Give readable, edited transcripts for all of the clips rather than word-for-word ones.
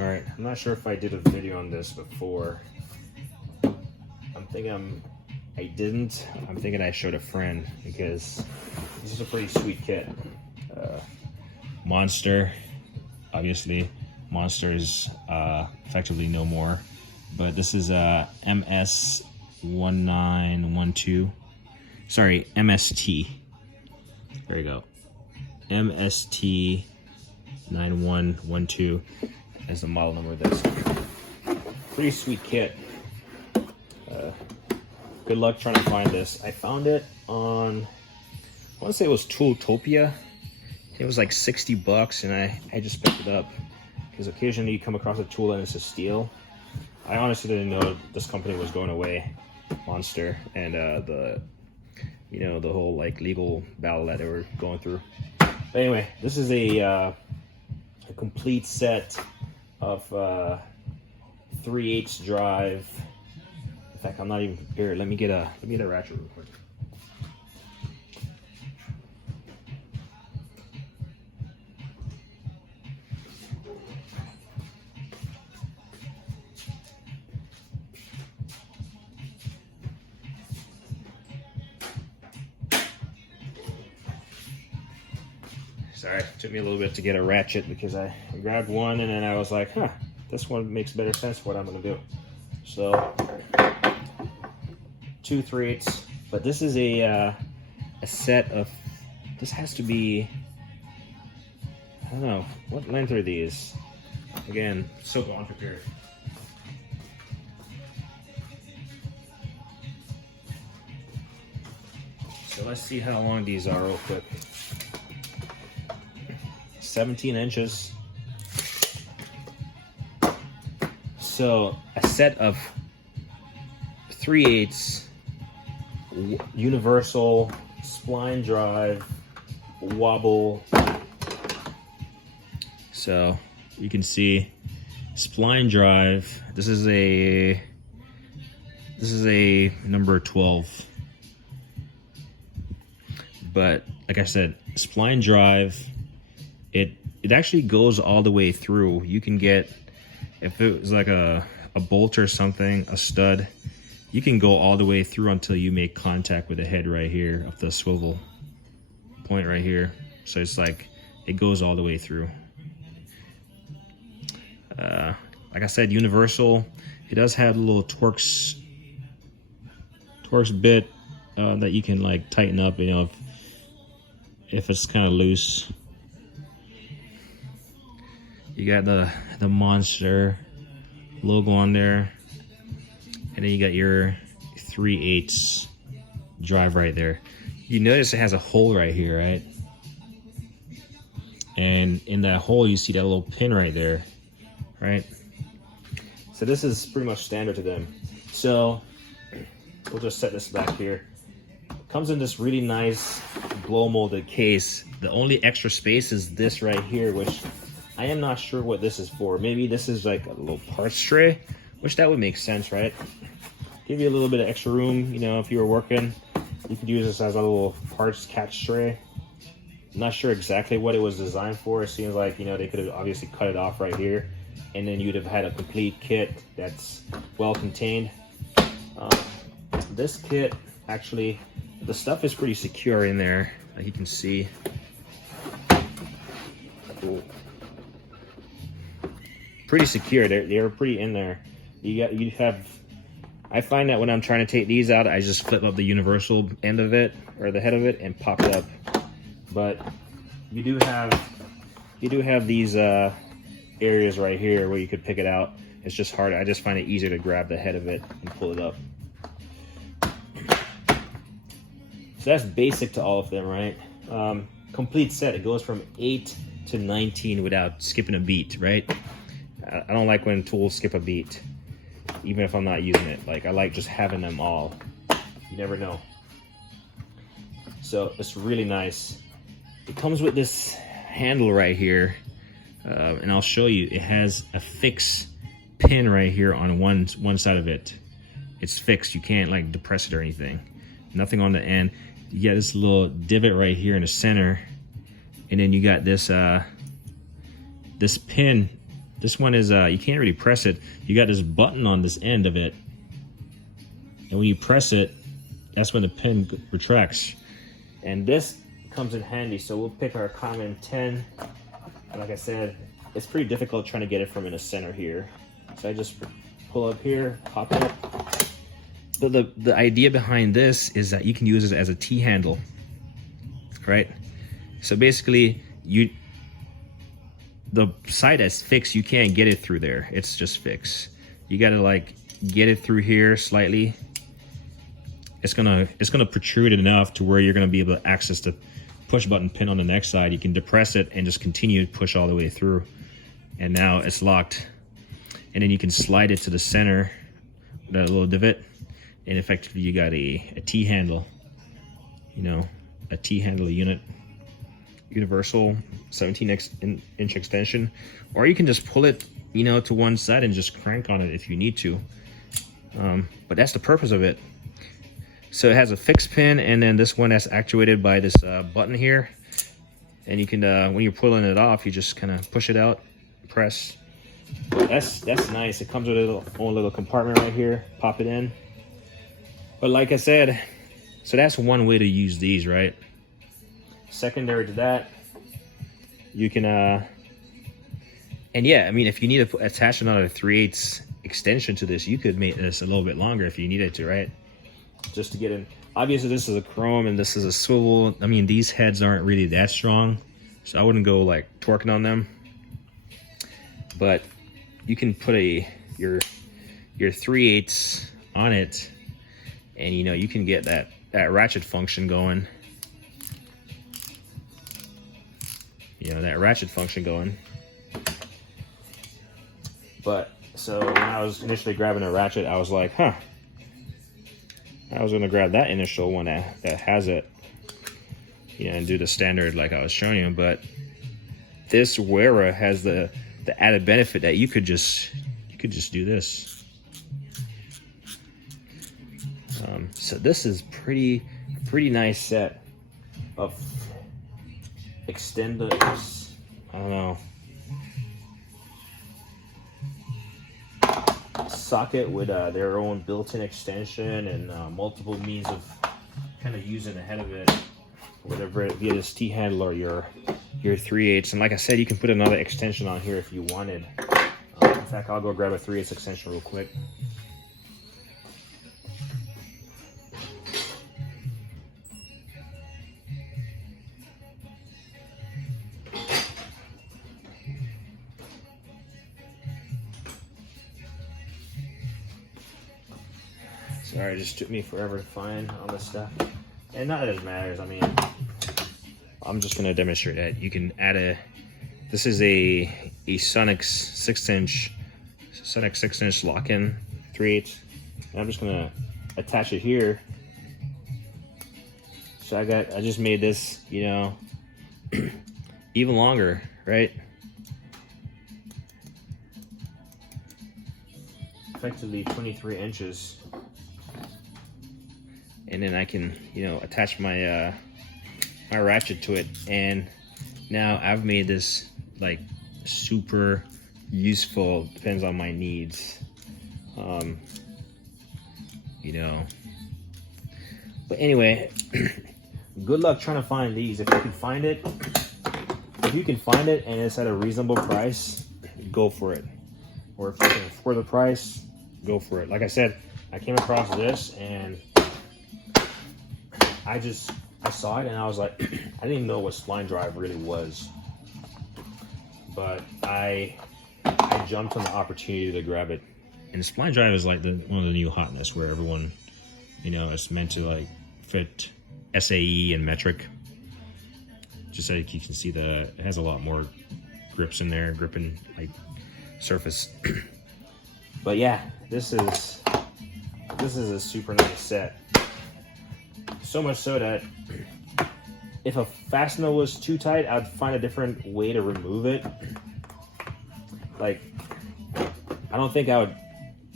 All right, I'm not sure if I did a video on this before. I'm thinking I didn't. I'm thinking I showed a friend because this is a pretty sweet kit. Monster, obviously, Monster is effectively no more. But this is MST9112. Sorry, MST. There you go. MST9112 is the model number of this. Pretty sweet kit. Good luck trying to find this. I found it on, I want to say it was Tooltopia. It was like 60 bucks, and I just picked it up because occasionally you come across a tool and it's a steal. I honestly didn't know this company was going away, Monster, and the whole like legal battle that they were going through. But anyway, this is a complete set of 3/8 drive. In fact, I'm not even here. Let me get a ratchet real quick. Sorry, it took me a little bit to get a ratchet because I grabbed one and then I was like, huh, this one makes better sense for what I'm gonna do. So 2 3/8, but this is a set of, this has to be, I don't know, what length are these? Again, so unprepared. So let's see how long these are real quick. 17 inches. So a set of 3/8 universal spline drive wobble. So you can see spline drive. This is a number 12. But like I said, spline drive, it actually goes all the way through. You can get, if it was like a bolt or something, a stud, you can go all the way through until you make contact with the head right here of the swivel point right here. So it's like, it goes all the way through. Like I said, universal. It does have a little Torx bit that you can like tighten up, you know, if it's kind of loose. You got the Monster logo on there, and then you got your 3/8 drive right there. You notice it has a hole right here, right? And in that hole you see that little pin right there, right? So this is pretty much standard to them. So we'll just set this back here. It comes in this really nice blow molded case. The only extra space is this right here, which I am not sure what this is for. Maybe this is like a little parts tray, which that would make sense, right? Give you a little bit of extra room, you know, if you were working, you could use this as a little parts catch tray. I'm not sure exactly what it was designed for. It seems like, you know, they could have obviously cut it off right here, and then you'd have had a complete kit that's well contained. This kit, actually, the stuff is pretty secure in there, like you can see. Cool. Pretty secure. They're pretty in there. You have. I find that when I'm trying to take these out, I just flip up the universal end of it or the head of it and pop it up. But you do have these areas right here where you could pick it out. It's just hard. I just find it easier to grab the head of it and pull it up. So that's basic to all of them, right? Complete set. It goes from 8 to 19 without skipping a beat, right? I don't like when tools skip a beat, even if I'm not using it. Like, I like just having them all. You never know. So it's really nice. It comes with this handle right here, and I'll show you. It has a fixed pin right here on one side of it. It's fixed. You can't like depress it or anything. Nothing on the end. You got this little divot right here in the center, and then you got this this pin This one is, you can't really press it. You got this button on this end of it. And when you press it, that's when the pin retracts. And this comes in handy. So we'll pick our common 10. Like I said, it's pretty difficult trying to get it from in the center here. So I just pull up here, pop it. So the idea behind this is that you can use it as a T-handle, right? So basically, the side that's fixed, you can't get it through there. It's just fixed. You gotta like get it through here slightly. It's gonna protrude enough to where you're gonna be able to access the push button pin on the next side. You can depress it and just continue to push all the way through. And now it's locked. And then you can slide it to the center, that little divot, and effectively you got a T-handle, you know, a T-handle unit. Universal 17-inch extension, or you can just pull it, you know, to one side and just crank on it if you need to. But that's the purpose of it. So it has a fixed pin, and then this one that's actuated by this button here. And you can, when you're pulling it off, you just kind of push it out, press. But that's nice. It comes with a own little compartment right here. Pop it in. But like I said, so that's one way to use these, right? Secondary to that, you can and yeah, I mean, if you need to attach another 3/8 extension to this, you could make this a little bit longer if you needed to, right? Just to get in. Obviously this is a chrome and this is a swivel. I mean, these heads aren't really that strong, so I wouldn't go like torquing on them. But you can put your 3/8 on it, and you know, you can get that ratchet function going. You know, that ratchet function going. But so when I was initially grabbing a ratchet, I was like, huh, I was gonna grab that initial one that has it, you know, and do the standard like I was showing you. But this Wera has the added benefit that you could just do this. So this is pretty nice set of extenders. I don't know, socket with their own built-in extension and multiple means of kind of using the head of it, whether via this T-handle or your 3/8. And like I said, you can put another extension on here if you wanted. In fact, I'll go grab a 3/8 extension real quick. Sorry, it just took me forever to find all this stuff. And not that it matters, I mean, I'm just gonna demonstrate that. You can add this is a Sonic 6-inch lock-in 3/8. And I'm just gonna attach it here. So I just made this, you know, even longer, right? Effectively 23 inches. And then I can, you know, attach my my ratchet to it, and now I've made this like super useful. Depends on my needs, you know. But anyway, good luck trying to find these. If you can find it, and it's at a reasonable price, go for it. Or if you can afford the price, go for it. Like I said, I came across this and I saw it and I was like, I didn't even know what spline drive really was. But I jumped on the opportunity to grab it. And spline drive is like one of the new hotness where everyone, you know, it's meant to like fit SAE and metric. Just so you can see it has a lot more grips in there, gripping like surface. But yeah, this is a super nice set. So much so that if a fastener was too tight, I'd find a different way to remove it. Like, I don't think I would,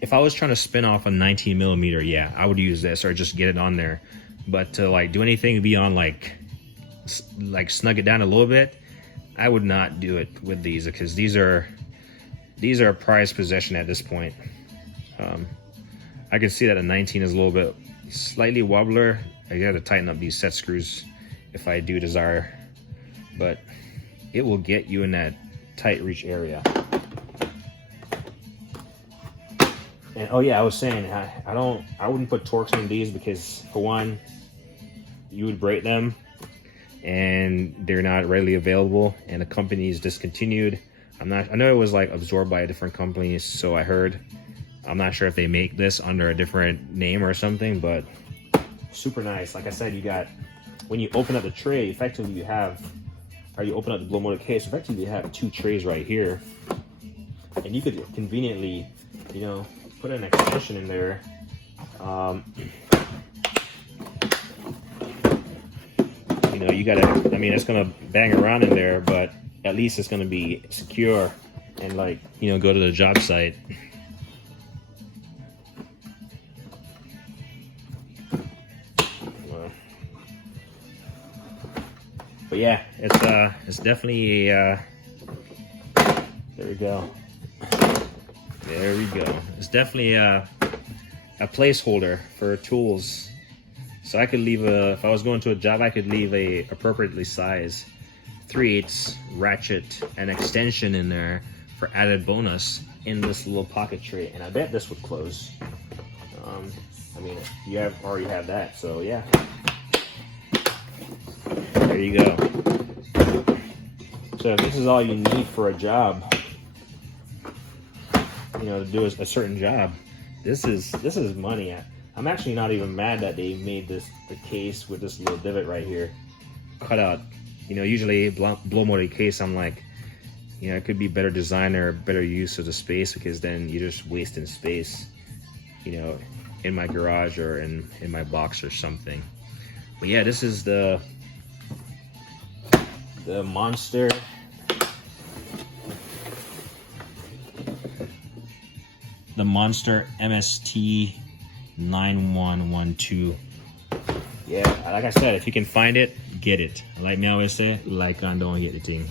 if I was trying to spin off a 19mm, yeah, I would use this or just get it on there. But to like do anything beyond like snug it down a little bit, I would not do it with these, because these are these are a prized possession at this point. I can see that a 19 is a little bit slightly wobbler. I got to tighten up these set screws if I do desire, but it will get you in that tight reach area. And oh yeah, I was saying I wouldn't put Torx in these because, for one, you would break them and they're not readily available, and the company is discontinued. I know it was like absorbed by a different company, so I heard. I'm not sure if they make this under a different name or something, but super nice. Like I said, you got, when you open up the tray, effectively you have, or you open up the blow molded case, effectively you have 2 trays right here, and you could conveniently, you know, put an extension in there. You know, you gotta, I mean, it's gonna bang around in there, but at least it's gonna be secure and, like, you know, go to the job site. But yeah, it's definitely a, there we go. There we go. It's definitely a placeholder for tools. So I could leave if I was going to a job, I could leave a appropriately sized 3/8 ratchet and extension in there for added bonus in this little pocket tray. And I bet this would close. I mean, you already have that, so yeah. There you go. So if this is all you need for a job, you know, to do a certain job, this is money. I'm actually not even mad that they made the case with this little divot right here cut out. You know, usually blow molded case, I'm like, you know, it could be better design or better use of the space, because then you're just wasting space, you know, in my garage or in my box or something. But yeah, this is the Monster MST9112. Yeah, like I said, if you can find it, get it. Like me always say, like I don't get the thing.